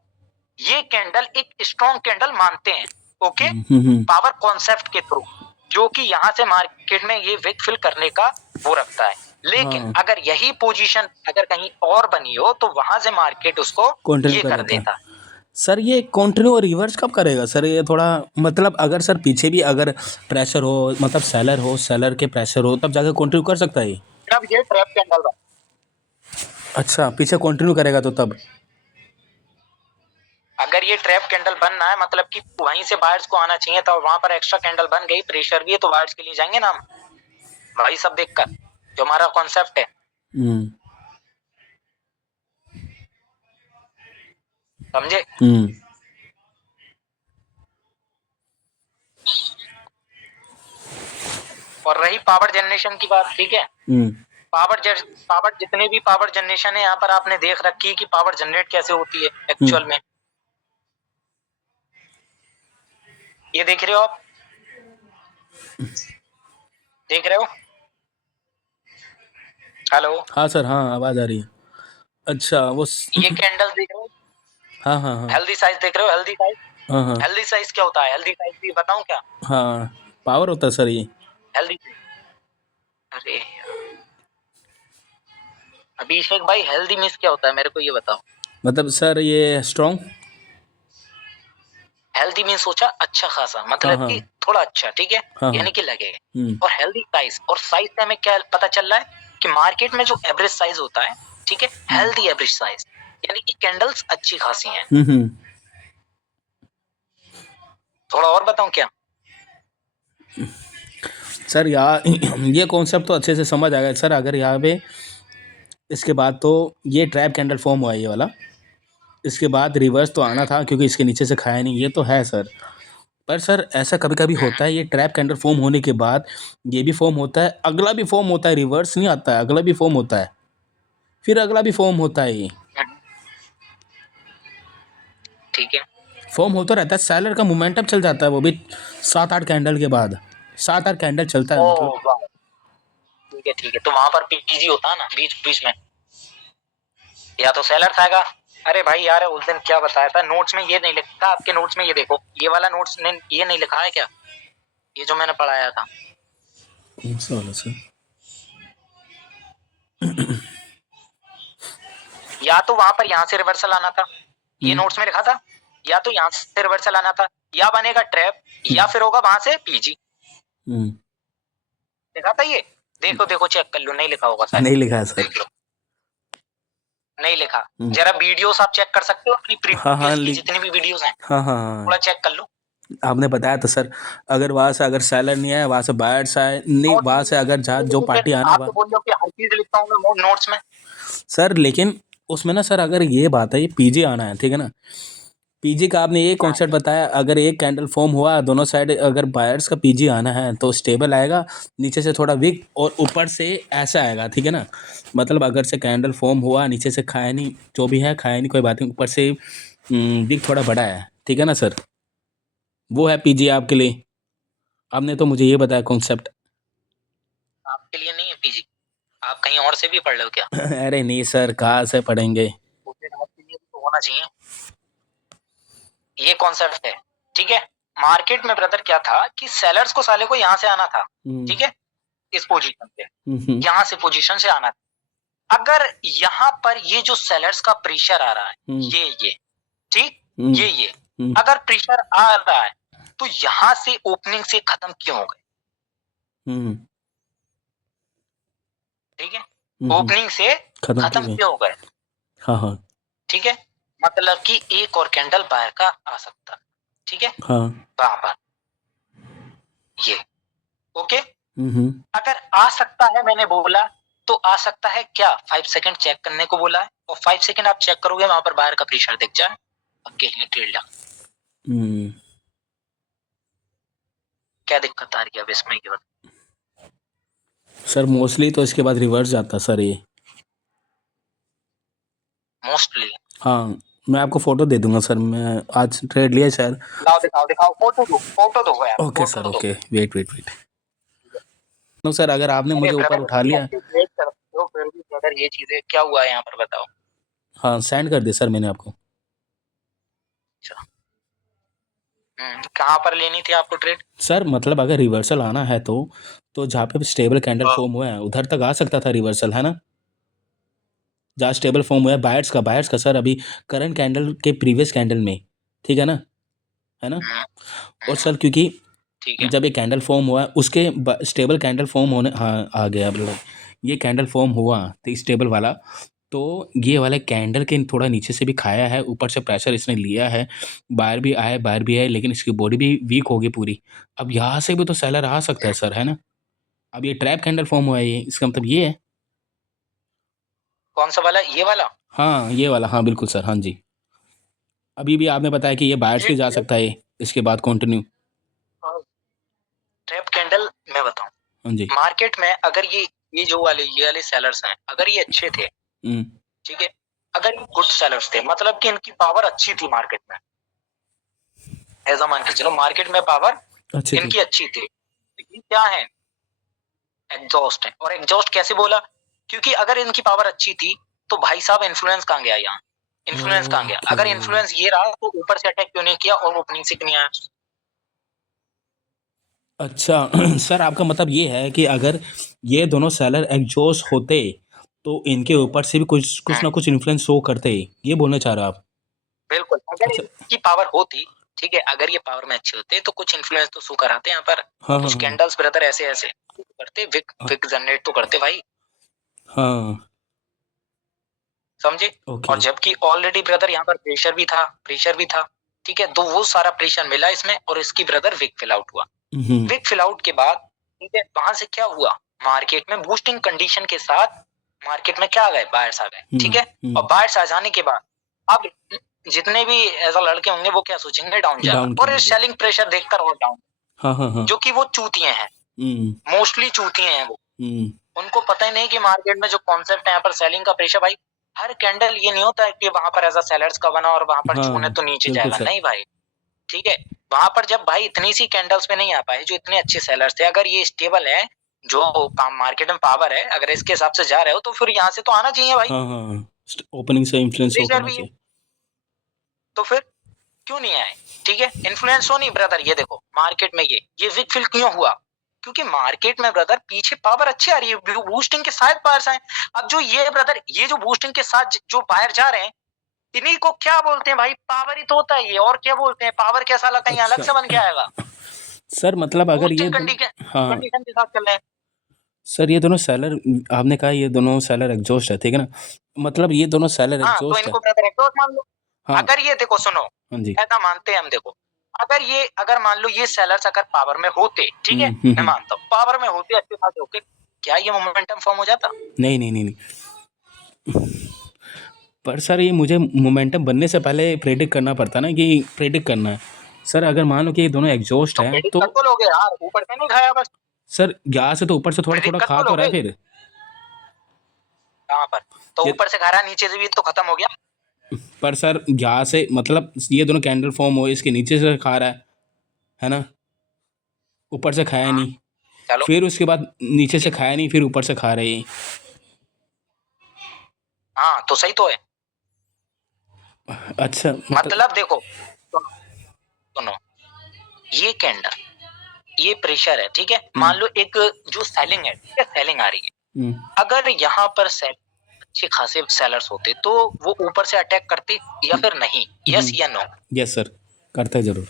ये कैंडल एक स्ट्रॉन्ग कैंडल मानते हैं, ओके, पावर कॉन्सेप्ट के थ्रू, जो कि यहाँ से मार्केट में ये विक फिल करने का वो रखता है। लेकिन हाँ। अगर यही पोजीशन अगर कहीं और बनी हो तो वहां से मार्केट उसको कंटिन्यू ये कर कर देता है देता है। सर। ये कंटिन्यू और रिवर्स कब करेगा सर, ये थोड़ा मतलब अगर सर पीछे भी अगर प्रेशर हो, मतलब सेलर हो, सेलर के प्रेशर हो, तब जाके कंटिन्यू कर सकता है ये। अब ये ट्रैप कैंडल बना, अच्छा पीछे कंटिन्यू करेगा तो तब। अगर ये ट्रैप कैंडल बनना है मतलब कि वहीं से बायर्स को आना चाहिए, तो वहां पर एक्स्ट्रा कैंडल बन गई, प्रेशर भी है, तो बायर्स के लिए जाएंगे ना हम, भाई सब देखकर, जो हमारा कॉन्सेप्ट है, समझे। और रही पावर जनरेशन की बात, ठीक है, पावर जितने भी पावर जनरेशन है यहाँ पर आपने देख रखी है कि पावर जनरेट कैसे होती है एक्चुअल में, ये देख रहे हो आप, देख रहे हो, हेलो, हाँ सर, हाँ आवाज आ रही है। अच्छा वो ये कैंडल देख रहे हो, हाँ हाँ हाँ हेल्दी साइज देख रहे हो, हेल्दी साइज, हाँ हाँ हेल्दी साइज क्या होता है, हेल्दी साइज भी बताऊं क्या, हाँ पावर होता है सर ये। हेल्दी, अरे यार, अभिषेक भाई हेल्दी मीन्स क्या होता है मेरे को ये बताओ। मतलब सर ये स्ट्रॉन्ग। हेल्दी मीन्स सोचा अच्छा खासा, हाँ मतलब हाँ कि थोड़ा अच्छा, ठीक है, हाँ यानी हाँ कि लगे। और हेल्दी साइज, और साइज से हमें क्या पता चल रहा है कि मार्केट में जो एवरेज साइज होता है, ठीक है, हेल्दी एवरेज साइज, यानी कि कैंडल्स अच्छी खासी हैं। हम्म। थोड़ा और बताऊं क्या? सर यार ये कॉन्सेप्ट तो अच्छे से समझ आ गया सर। अगर यहाँ पे इसके बाद तो ये ट्रैप कैंडल फॉर्म हुआ है ये वाला, इसके बाद रिवर्स तो आना था क्योंकि इसके नीचे से खाया नहीं, ये तो है सर। पर सर ऐसा कभी कभी होता है, ये ट्रैप कैंडल फॉर्म होने के बाद ये भी फॉर्म होता है, अगला भी फॉर्म होता है, रिवर्स नहीं आता है, अगला भी फॉर्म होता है, फिर अगला भी फॉर्म होता है। ये ठीक है। फॉर्म होता रहता है, सेलर का मोमेंटम चल जाता है वो भी 7-8 कैंडल के बाद, 7-8 कैंडल चलता है ओ मतलब। वाह, ठीक है ठीक है। तो वहां पर पीजी होता है ना बीच बीच में, या तो सेलर आएगा। अरे भाई यार उस दिन क्या बताया था, नोट्स में ये नहीं लिखा, आपके नोट्स में ये देखो, ये वाला नोट्स ने ये नहीं लिखा है क्या, ये जो मैंने पढ़ाया था? कौन सा वाला सर? या तो वहां पर यहाँ से रिवर्सल आना था, ये हम्म। नोट्स में लिखा था, या तो यहाँ से रिवर्सल आना था, या बनेगा ट्रैप, या फिर होगा वहां से पीजी। हम्म। लिखा था ये? देखो देखो चेक कर लो, नहीं लिखा होगा शायद। नहीं लिखा है सर। देख लो, नहीं लिखा। हम्म। जरा वीडियोस आप चेक कर सकते हो अपनी हाँ हाँ प्रीवियस की जितनी भी वीडियोस हैं, हाँ हाँ थोड़ा हाँ, चेक कर लो। आपने बताया तो सर, अगर वहाँ से अगर सेलर नहीं आए, वहाँ से बायर्स आए नहीं, और वहाँ से अगर जहाँ जो पार्टी आना आप वहाँ। तो बोल रहे हो कि हर चीज लिखता हूँ मैं नोट्स में। सर लेकिन उसमें ना सर, अगर ये बात है, ये पीजी आना है, ठीक है ना, पीजी का आपने ये हाँ, कॉन्सेप्ट बताया, अगर एक कैंडल फॉर्म हुआ दोनों साइड, अगर बायर्स का पीजी आना है तो स्टेबल आएगा, नीचे से थोड़ा वीक और ऊपर से ऐसा आएगा, ठीक है ना। मतलब अगर से कैंडल फॉर्म हुआ, नीचे से खाया नहीं, जो भी है खाया नहीं कोई बात नहीं, ऊपर से वीक थोड़ा बड़ा है, ठीक है ना सर, वो है पीजी आपके लिए। आपने तो मुझे ये बताया कॉन्सेप्ट। आपके लिए नहीं है पीजी, आप कहीं और से भी पढ़ लो क्या? अरे नहीं सर, कहाँ से पढ़ेंगे। वो फिर आपके लिए भी तो होना चाहिए, ये कॉन्सेप्ट है। ठीक है। मार्केट में ब्रदर क्या था कि सेलर्स को साले को यहाँ से आना था, ठीक है, इस पोजीशन से, हम्म। यहाँ से पोजीशन से आना था। अगर यहाँ पर ये जो सेलर्स का प्रेशर आ रहा है, ये ठीक, ये अगर प्रेशर आ रहा है तो यहाँ से ओपनिंग से खत्म क्यों हो गए? ठीक है, ओपनिंग से खत्म क्यों हो गए? हाँ हाँ ठीक है, मतलब कि एक और कैंडल बाहर का आ सकता है, ठीक है, हाँ। वहां पर ये ओके। अगर आ सकता है मैंने बोला, तो आ सकता है क्या, 5 सेकंड चेक करने को बोला है, और 5 सेकंड आप चेक करोगे वहां पर बाहर का प्रेशर दिख जाए, अकेले ट्रेड लगा। क्या दिक्कत आ रही है अब इसमें ये बताओ? सर मोस्टली तो इसके बाद रिवर्स जाता सर ये। मोस्टली हाँ, मैं आपको फोटो दे दूंगा सर, मैं आज ट्रेड लिया सर। लाओ दिखाओ दिखाओ, फोटो दो यार, ओके फोटो सर, दो। Okay, wait wait wait. No sir, अगर आपने अरे मुझे ऊपर ब्रदर उठा इतनी लिया। अच्छी ट्रेड करते हो फिर भी ब्रदर ये चीजें क्या हुआ है यहाँ पर बताओ? हाँ, सेंड कर दिया सर मैंने आपको। अच्छा, कहाँ पर लेनी थी आपको ट्रेड? सर मतलब अगर रिवर्सल आना है तो जहाँ पे स्टेबल कैंडल फॉर्म हुआ है उधर तक आ सकता था रिवर्सल, है ना। जहाँ स्टेबल फॉर्म हुआ है बायर्स का सर, अभी करंट कैंडल के प्रीवियस कैंडल में, ठीक है ना, है ना। और सर क्योंकि ठीक है। जब ये कैंडल फॉर्म हुआ उसके स्टेबल कैंडल फॉर्म होने, हाँ आ गया अब, ये कैंडल फॉर्म हुआ तो स्टेबल वाला, तो ये वाला कैंडल के थोड़ा नीचे से भी खाया है, ऊपर से प्रेशर इसने लिया है, बाहर भी आए, लेकिन इसकी बॉडी भी वीक होगी पूरी। अब यहाँ से भी तो सेलर आ सकता है सर, है ना। अब ये ट्रैप कैंडल फॉर्म हुआ है, ये इसका मतलब ये है। कौन सा वाला, ये वाला? हाँ ये वाला, हाँ बिल्कुल सर, हाँ जी। अभी भी आपने बताया कि ये बायर्स ये भी जा सकता है इसके बाद कंटिन्यू। ट्रैप कैंडल मैं बताऊं, हाँ जी। मार्केट में अगर ये जो वाले ये वाले सेलर्स हैं, अगर ये अच्छे थे, हम्म। ठीक है, अगर ये गुड सेलर्स थे, मतलब कि इनकी पावर अच्छी थी मार्केट में, ऐसा मान के चलो मार्केट में पावर अच्छी थी। इनकी अच्छी थी, लेकिन क्या है, एग्जॉस्ट है। और एग्जॉस्ट कैसे बोला, क्योंकि अगर इनकी पावर अच्छी थी तो भाई साहब इन्फ्लुएंस कहाँ गया यहाँ, इन्फ्लुएंस कहाँ गया? अगर इन्फ्लुएंस ये रहा तो ऊपर से अटैक क्यों नहीं किया और ओपनिंग से क्यों नहीं आया? अच्छा सर, आपका मतलब ये है कि अगर ये दोनों सेलर एग्जॉस्ट होते तो इनके ऊपर से भी कुछ कुछ ना कुछ इन्फ्लुएंस शो करते, ये बोलना चाह रहे हो आप। बिल्कुल, अगर अच्छा। इनकी पावर होती, ठीक है, अगर ये पावर में अच्छे होते तो कुछ इन्फ्लुएंस तो शो कराते यहाँ पर, हाँ हाँ कुछ हाँ कैंडल्स ब्रदर ऐसे ऐसे करते, विक हाँ विक जनरेट तो करते भाई। हाँ। समझे। ओके। और जबकि ऑलरेडी ब्रदर यहाँ पर प्रेशर भी था, ठीक है। तो वो सारा प्रेशर मिला इसमें और इसकी ब्रदर विक फिल आउट हुआ। विक फिल आउट के बाद, ठीक है, वहां से क्या हुआ, मार्केट में बूस्टिंग कंडीशन के साथ मार्केट में क्या आ गए, बायर्स आ गए, ठीक है। और बायर्स आ जाने के बाद अब जितने भी ऐसा लड़के होंगे वो क्या सोचेंगे, डाउन जा रहा डाउन है। कर और दीजिए। सेलिंग प्रेशर देखकर और डाउन, हाँ हाँ हाँ। जो कि वो चूतिए हैं, मोस्टली चूतिए हैं वो। उनको पता ही नहीं कि मार्केट में जो कॉन्सेप्ट है यहाँ पर सेलिंग का प्रेशर, भाई हर कैंडल ये नहीं होता है कि वहां पर ऐसा सेलर्स का बना और वहां पर हाँ चूने तो नीचे बिल्कुल जाएगा, सर। नहीं भाई, ठीक है। वहां पर जब भाई इतनी सी कैंडल्स पे नहीं आ पाए जो इतने अच्छे सेलर्स थे, अगर ये स्टेबल है, जो मार्केट में पावर है, अगर इसके हिसाब से जा रहे हो तो फिर यहाँ से तो आना चाहिए भाई, हाँ हाँ हाँ, ओपनिंग से इन्फ्लुएंस प्रेशर होना भी है। चाहिए। तो फिर क्यों नहीं आए, ठीक है। इन्फ्लुएंस हो नहीं ब्रदर, ये देखो मार्केट में ये वीक फील क्यों हुआ, क्योंकि मार्केट में ब्रदर पीछे पावर अच्छी आ रही है, बूस्टिंग के साथ बायर्स आए। अब जो ये ब्रदर, ये जो बूस्टिंग के साथ जो बायर जा रहे हैं, इन्हीं को क्या बोलते हैं भाई, पावर ही तो होता है ये, और क्या बोलते हैं, पावर कैसा अलग कहीं अलग अच्छा से बन के आएगा। सर, मतलब अगर ये बूस्टिंग कंडीशन हाँ कंडीशन के साथ चल रहे हैं। सर, ये दोनों सेलर, आपने कहा ये दोनों सेलर एग्जॉस्ट है, ठीक है ना, मतलब ये दोनों सेलर हाँ, तो एग्जॉस्ट है। इनको ब्रदर एग्जॉस्ट मान लो। हाँ अगर ये देखो, सुनो, हाँ जी। ऐसा मानते हैं हम, देखो, अगर मान लो ये सेलर्स अगर पावर में होते, ठीक है, मैं मानता हूँ पावर में होते, अच्छे खासे होते, क्या ये मोमेंटम फॉर्म हो जाता? नहीं नहीं नहीं नहीं, पर सर ये मुझे मोमेंटम बनने से पहले प्रेडिक्ट करना पड़ता ना, कि प्रेडिक्ट करना है। सर अगर मान लो कि ये दोनों एग्जॉस्ट तो है प्रेडिक्ट तो कर तो लोगे यार, ऊपर से नहीं खाया बस, सर यहाँ से तो ऊपर से थोड़ा थोड़ा प्रेडिक्ट कर खा तो तो रहा है लोगे। फिर। कहाँ पर? तो ये ऊपर से खा रहा, नीचे से भी तो खत्म हो गया। पर सर यहाँ से मतलब ये दोनों कैंडल फॉर्म हो, इसके नीचे से खा रहा है ना, ऊपर से खाया हाँ, नहीं, चलो, फिर उसके बाद नीचे से ठीक है। खाया नहीं, फिर ऊपर से खा रहे हैं। हाँ, तो सही तो है। अच्छा मतलब देखो, सुनो सुनो, ये कैंडल, ये प्रेशर है, ठीक है। मान लो एक जो सेलिंग है, ठीक है, सेलिंग आ रही है, अगर यहाँ पर सेल अच्छे खासे सेलर्स होते तो वो ऊपर से अटैक करते या फिर नहीं, यस या नो? यस सर, करते जरूर।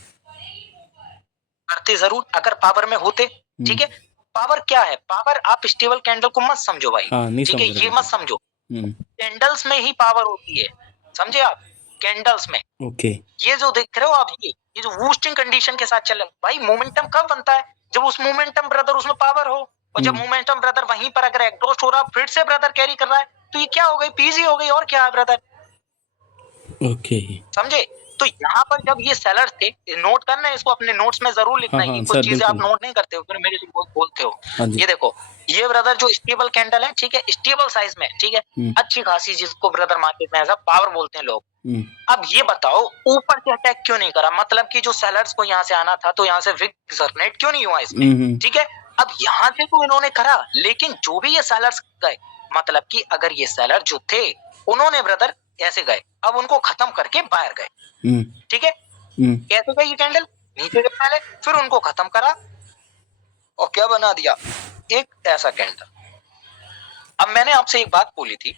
करते जरूर, अगर पावर में होते, ठीक है। पावर क्या है, पावर आप स्टेबल कैंडल को मत समझो भाई, हाँ नहीं ठीक है, समझ रहे ये मत समझो। कैंडल्स में ही पावर होती है, समझे आप, कैंडल्स में। ओके। ये जो देख रहे हो आप, ये जो बूस्टिंग कंडीशन के साथ चल रहा है भाई, मोमेंटम कब बनता है, जब उस मोमेंटम ब्रदर उसमें पावर हो, और जब मोमेंटम ब्रदर वहीं पर अगर एग्जॉस्ट हो रहा, फिर से ब्रदर कैरी कर रहा है, तो ये क्या हो गई, पीजी हो गई, और क्या है ब्रदर, ओके। समझे। तो यहाँ पर जब ये सेलर्स थे, नोट करना है इसको, अपने नोट्स में जरूर लिखना हाँ है, हाँ ये सर कुछ चीजें आप बिल्कुल। नोट नहीं करते हो, फिर मेरे से बोलते हो। हाँ जी। ये देखो, ये ब्रदर जो स्टेबल कैंडल है, ठीक है, स्टेबल साइज में, ठीक है, अच्छी खासी, जिसको ब्रदर मार्केट में ऐसा पावर बोलते हैं लोग। अब ये बताओ, ऊपर से अटैक क्यों नहीं करा, मतलब कि जो सेलर्स को यहाँ से आना था, तो यहाँ से विक जनरेट क्यों नहीं हुआ इसमें, ठीक है। अब यहाँ से तो इन्होंने करा, लेकिन जो भी ये सेलर्स गए, मतलब कि अगर ये सेलर जो थे, उन्होंने ब्रदर ऐसे गए, अब उनको खत्म करके बाहर गए, ठीक है। कैसे गई ये कैंडल, नीचे से पहले, फिर उनको खत्म करा और क्या बना दिया, एक ऐसा कैंडल। अब मैंने आपसे एक बात बोली थी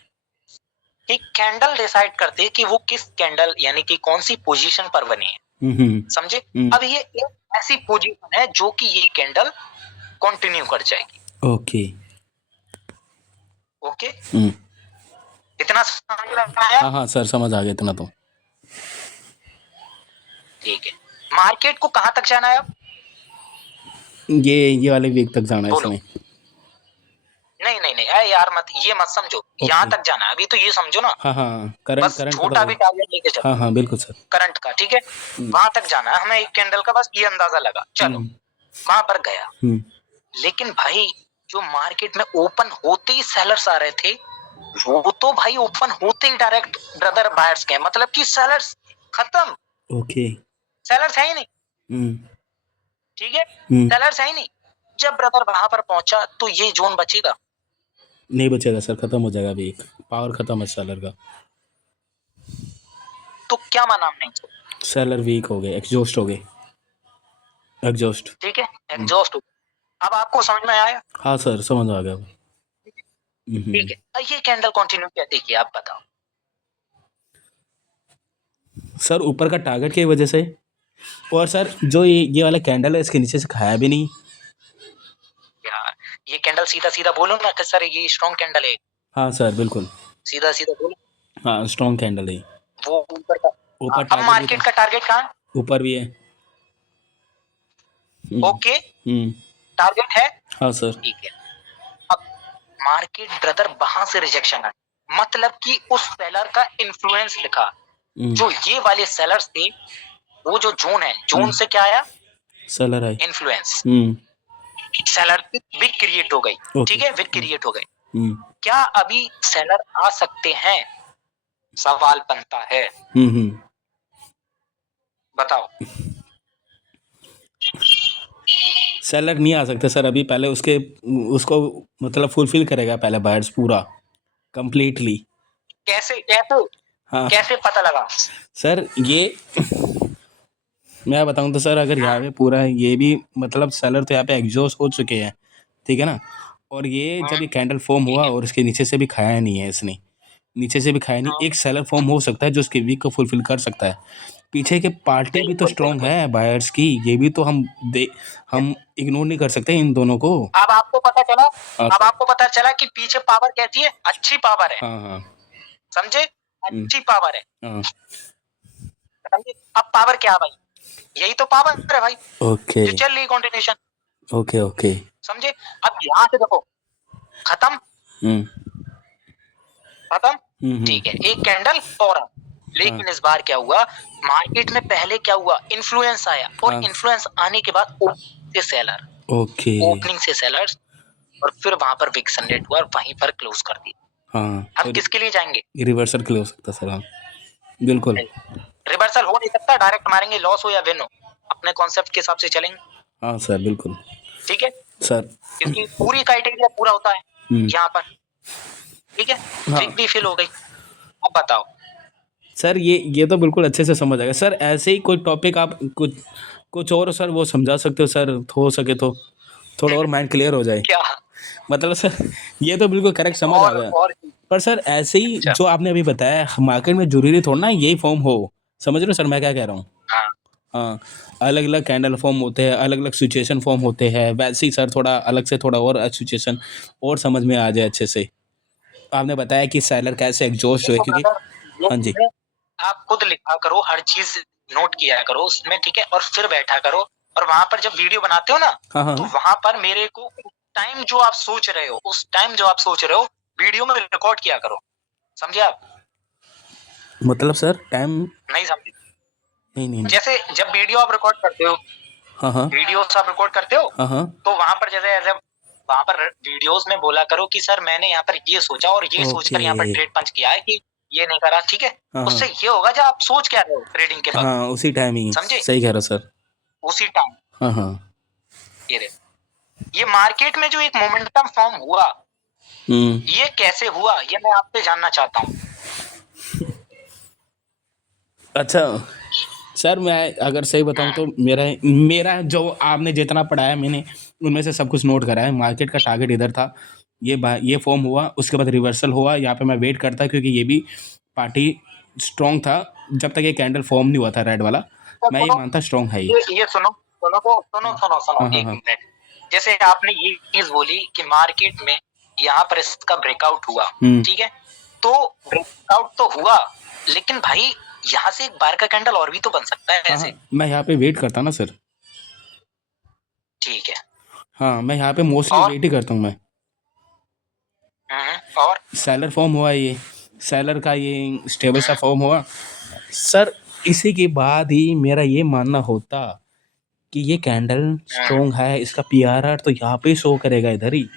कि कैंडल डिसाइड करते कि वो किस कैंडल, यानी कि कौन सी पोजीशन पर बनी है, समझे। अब ये एक ऐसी पोजीशन है जो कि ये कैंडल कंटिन्यू कर जाएगी। ओके। ओके, इतना समझ में आया? हाँ हाँ सर, समझ आ गया इतना तो। ठीक है, मार्केट को कहां तक जाना है अब, ये वाले वीक तक जाना है बोलो। इसमें। नहीं नहीं नहीं, अरे यार मत, ये मत समझो, यहाँ तक जाना है, अभी तो ये समझो ना, हाँ हाँ, करंट बस करंट छोटा भी टारगेट लेके चलो। हाँ हाँ बिल्कुल सर। करंट का, ठीक है, वहां तक जाना है हमें, एक कैंडल का बस ये अंदाजा लगा, चलो वहां पर गया। लेकिन भाई जो मार्केट में ओपन होते ही सेलर्स आ रहे थे, वो तो भाई ओपन होते ही डायरेक्ट ब्रदर बायर्स गए, मतलब कि सेलर्स खत्म, ओके। सेलर्स है ही नहीं, ठीक है, सेलर्स है ही नहीं। जब ब्रदर वहां पर पहुंचा तो ये जोन बचेगा, नहीं बचेगा सर, खत्म हो जाएगा वीक, पावर खत्म है सेलर का। तो क्या माना हमने, सेलर वीक हो गए, एग्जॉस्ट हो गए, एग्जॉस्ट। ठीक है, एग्जॉस्ट। अब आपको समझ में आया? हाँ सर, समझ आ गया। ठीक है, ये कैंडल कंटिन्यू क्या देखिए, आप बताओ सर, ऊपर का टारगेट की वजह से, और सर जो ये वाला कैंडल है, इसके नीचे से खाया भी नहीं यार, ये कैंडल सीधा सीधा बोलो ना कि सर ये स्ट्रॉन्ग कैंडल है, हाँ सर बिल्कुल। सीधा सीधा बोलो, हाँ स्ट्रॉन्ग कैंडल है। वो ऊपर का। ऊपर अब टारगेट भी मार्केट था। का टारगेट कहाँ है? ऊपर भी है। ओके, हम्म। टारगेट है। हाँ सर। ठीक है। अब मार्केट ब्रदर वहां से रिजेक्शन है, मतलब कि उस सेलर का इन्फ्लुएंस दिखा। हम्म। जो ये वाले सेलर्स थे, वो जो जोन है, जोन से क्या आया? सेलर है। इन्फ्लुएंस। हम्म। सेलर विक क्रिएट हो गई। ओके। ठीक है, विक क्रिएट हो गई। हम्म। क्या अभी सेलर आ सकते हैं? सवाल बनता है, हम्म। बताओ। सेलर नहीं आ सकते सर अभी, पहले उसके उसको मतलब फुलफिल करेगा पहले बायर्स पूरा कंप्लीटली। कैसे कैसे हाँ कैसे पता लगा? सर ये मैं बताऊं तो सर, अगर यहाँ पे पूरा ये भी मतलब सेलर तो यहाँ पे एग्जॉस्ट हो चुके हैं, ठीक है ना। और ये जब ये कैंडल फॉर्म ठीक हुआ है। और इसके नीचे से भी खाया नहीं है इसने, नीचे से भी खाया नहीं, एक सेलर फॉर्म हो सकता है जो उसके वीक को फुलफिल कर सकता है। पीछे के पार्टी भी तो बिल्कुल स्ट्रांग बिल्कुल। है बायर्स की, ये भी तो हम इग्नोर नहीं कर सकते इन दोनों को। अब आपको पता चला, हाँ अब सर। आपको पता चला कि पीछे पावर कैसी है, अच्छी पावर है। हाँ हाँ। समझे? हम्म, अच्छी पावर है। हाँ। समझे? अब पावर क्या है भाई? यही तो पावर है भाई, ओके जो चल रही कंटिन्यूशन। Okay okay. समझे? अब यहाँ से देखो, खत्म, हम्म खत्म। ठीक है, हम्म। एक कैंडल और आ। हाँ लेकिन इस बार क्या हुआ? मार्केट में पहले क्या हुआ? इन्फ्लुएंस आया, और हाँ। इन्फ्लुएंस आने के बाद ओपनिंग से सेलर, ओके। ओपनिंग से सेलर्स, और फिर वहां पर विक जनरेट हुआ और वहीं पर क्लोज कर दिया। हाँ हम तो किसके लिए जाएंगे? रिवर्सल के लिए हो सकता है सर, हाँ बिल्कुल। रिवर्सल हो नहीं सकता, डायरेक्ट मारेंगे, लॉस हो या विन हो, अपने कॉन्सेप्ट के हिसाब से चलेंगे। हाँ सर बिल्कुल। ठीक है, सर। क्योंकि पूरी क्राइटेरिया पूरा होता है हम्म। यहाँ पर। ठीक है, हाँ विक भी फिल हो गई। अब बताओ। सर, ये तो बिल्कुल अच्छे से समझ आएगा सर। ऐसे ही कोई टॉपिक आप कुछ कुछ और सर वो समझा सकते हो सर, हो सके तो थोड़ा और माइंड क्लियर हो जाए। क्या? मतलब सर ये तो बिल्कुल करेक्ट समझ आ गया। और पर सर ऐसे ही अच्छा। जो आपने अभी बताया, मार्केट में जरूरी थोड़ा ना यही फॉर्म हो। समझ रहे हो सर मैं क्या कह रहा हूँ? हाँ, हाँ। अलग अलग कैंडल फॉर्म होते हैं, अलग अलग सिचुएशन फॉर्म होते हैं, वैसे ही सर थोड़ा अलग से थोड़ा और सिचुएशन और समझ में आ जाए अच्छे से। आपने बताया कि सेलर कैसे एग्जॉस्ट हुए देखो क्योंकि। ब्रदर, ये हाँ जी। चीजें आप खुद लिखा करो, हर चीज नोट किया करो उसमें, ठीक है, और फिर बैठा करो। और वहां पर जब वीडियो बनाते हो ना, हाँ हाँ। तो वहां पर मेरे को टाइम जो आप सोच रहे हो, उस टाइम जो आप सोच रहे हो, वीडियो में रिकॉर्ड किया करो। समझे आप? मतलब सर टाइम। नहीं समझे? नहीं नहीं नहीं। जैसे जब वीडियो आप रिकॉर्ड करते हो, हाँ हाँ। वीडियो आप रिकॉर्ड करते हो, हाँ हाँ। तो वहां पर जैसे ऐसे वहां पर वीडियोस में बोला करो कि सर मैंने यहाँ पर ये सोचा और ये ओके। सोचकर यहाँ पर ट्रेड पंच किया है कि ये नहीं करा। ठीक है, हाँ उससे हाँ। ये होगा जो आप सोच क्या रहे हो ट्रेडिंग के वक्त। हाँ उसी टाइम ही समझे? सही कह रहे हो सर। उसी टाइम हाँ हाँ। ये रहे। ये मार्केट में जो एक मोमेंटम फॉर्म हुआ, हम्म। ये कैसे हुआ, ये मैं आपसे जानना चाहता हूँ। अच्छा सर, मैं अगर सही बताऊं तो मेरा मेरा जो आपने जितना पढ़ाया मैंने उनमें से सब कुछ नोट करा है। मार्केट का टारगेट इधर था, ये फॉर्म हुआ, उसके बाद रिवर्सल हुआ। यहाँ पे मैं वेट करता क्योंकि ये भी पार्टी स्ट्रांग था। जब तक ये कैंडल फॉर्म नहीं हुआ था रेड वाला, तो मैं ये सुनो, मानता स्ट्रांग है ये। ये सुनो, सुनो तो सुनो सुनो सुनो हाँ हाँ एक हाँ। मिनट। जैसे आपने ये चीज बोली कि मार्केट में यहाँ पर इसका ब्रेकआउट हुआ, हम्म। ठीक है, तो ब्रेकआउट तो हुआ, लेकिन भाई यहाँ से एक बार का कैंडल और भी तो बन सकता है हाँ ऐसे। हाँ, मैं यहाँ पे वेट करता ना सर। ठीक है। हाँ मैं यहाँ पे मोस्टली और वेट ही करता हूँ मैं। और सेलर फॉर्म हुआ ये, सेलर का ये स्टेबल सा फॉर्म हुआ सर। इसी के बाद ही मेरा ये मानना होता कि ये कैंडल स्ट्रोंग है, इसका पीआरआर तो यहाँ पे ही शो करेगा इधर ही।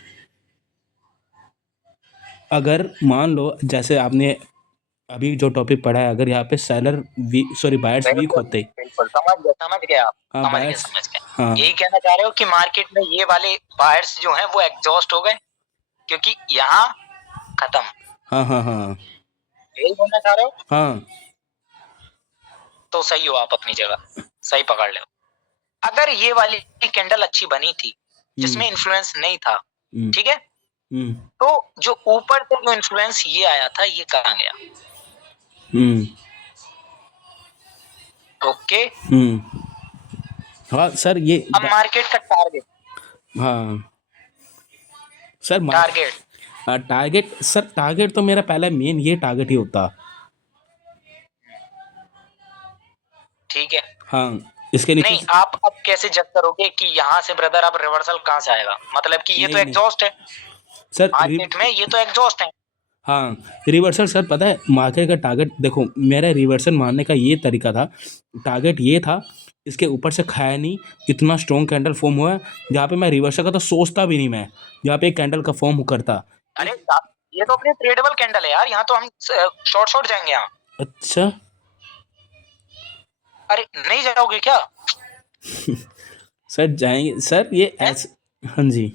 अगर मान लो जैसे आपने अभी जो टॉपिक पढ़ा है, अगर यहाँ पे सेलर सॉरी बायर्स वीक बिल्कुल होते। बिल्कुल, समझ गए आप, हाँ समझ गए बायर्स। समझ गए। हाँ यही कहना चाह रहे हो कि मार्केट में ये वाले बायर्स जो हैं वो एग्जॉस्ट हो गए, क्योंकि यहाँ खत्म। हाँ हाँ। हाँ यही बोलना चाह रहे हो? हाँ। तो सही हो आप अपनी जगह, सही पकड़ ले। अगर ये वाली कैंडल अच्छी बनी थी जिसमें इन्फ्लुएंस नहीं था, ठीक है, हम्म तो जो ऊपर से जो इन्फ्लुएंस ये आया था, ये कहाँ गया? हम्म ओके। हम्म। हाँ सर ये अब मार्केट का टारगेट, हाँ sir target target sir, target तो मेरा पहला मेन ये टारगेट ही होता ठीक है, हाँ, इसके नीचे नहीं आप अब कैसे जज करोगे कि यहाँ से ब्रदर अब रिवर्सल कहाँ से आएगा? मतलब कि ये तो नहीं, नहीं। एग्जॉस्ट है, सर मार्केट में ये तो एग्जॉस्ट है। हाँ, रिवर्सल सर पता है मार्केट का टारगेट देखो, मेरा रिवर्सल मारने का ये तरीका था, टारगेट ये था, इसके ऊपर से खाया नहीं, इतना स्ट्रॉन्ग कैंडल फॉर्म हुआ है, जहाँ पे मैं रिवर्सल का तो सोचता भी नहीं मैं, जहाँ पे एक कैंडल का फॉर्म करता। अरे ये तो अपनी ट्रेडेबल कैंडल है यार, यहाँ तो हम शॉर्ट जाएंगे यहाँ। अच्छा। अरे नहीं जाओगे क्या? सर जाएंगे सर, ये ऐसे। हाँ जी।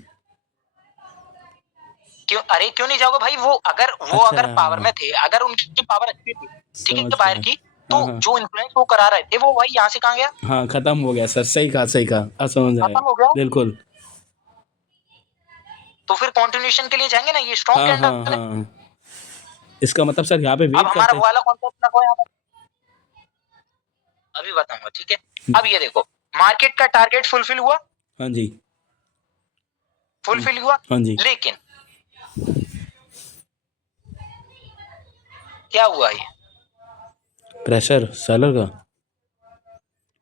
क्यों, अरे क्यों नहीं जाओगे भाई? वो अच्छा, अगर पावर में थे, अगर उनकी पावर अच्छी थी, ठीक है समझ बाहर गया। की, हाँ, तो हाँ। जो इन्फ्लुएंस वो करा रहे थे वो भाई यहाँ से कहाँ गया? हाँ, खत्म हो गया सर, सही कहा, सही कहा, अब समझ आया। खत्म हो गया। बिल्कुल। तो फिर कंटिन्यूएशन के लिए जाएंगे ना, ये स्ट्रॉन्ग हाँ, हाँ, कैंडल है। हाँ। इसका मतलब सर यहाँ पे अब वेट हमारा करते। वो वाला कॉन्सेप्ट रखो यहाँ पर, अभी बताऊंगा, ठीक है। अब ये देखो, मार्केट का टारगेट फुलफिल हुआ, हाँ जी। फुलफिल हुआ, हाँ जी। लेकिन क्या हुआ? ये प्रेशर सेलर का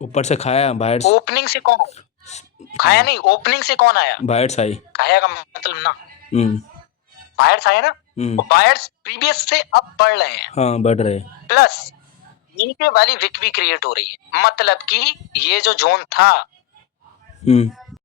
ऊपर से खाया, बायर्स। ओपनिंग से कौन आया? खाया नहीं, ओपनिंग से कौन आया? बायर्स आई। खाया का मतलब ना, हम्म। बायर्स आए ना, हम्म। बायर्स प्रीवियस से अब बढ़ रहे हैं, हाँ, बढ़ रहे। प्लस नीचे वाली विक भी क्रिएट हो रही है, मतलब कि ये जो जोन था हम्म।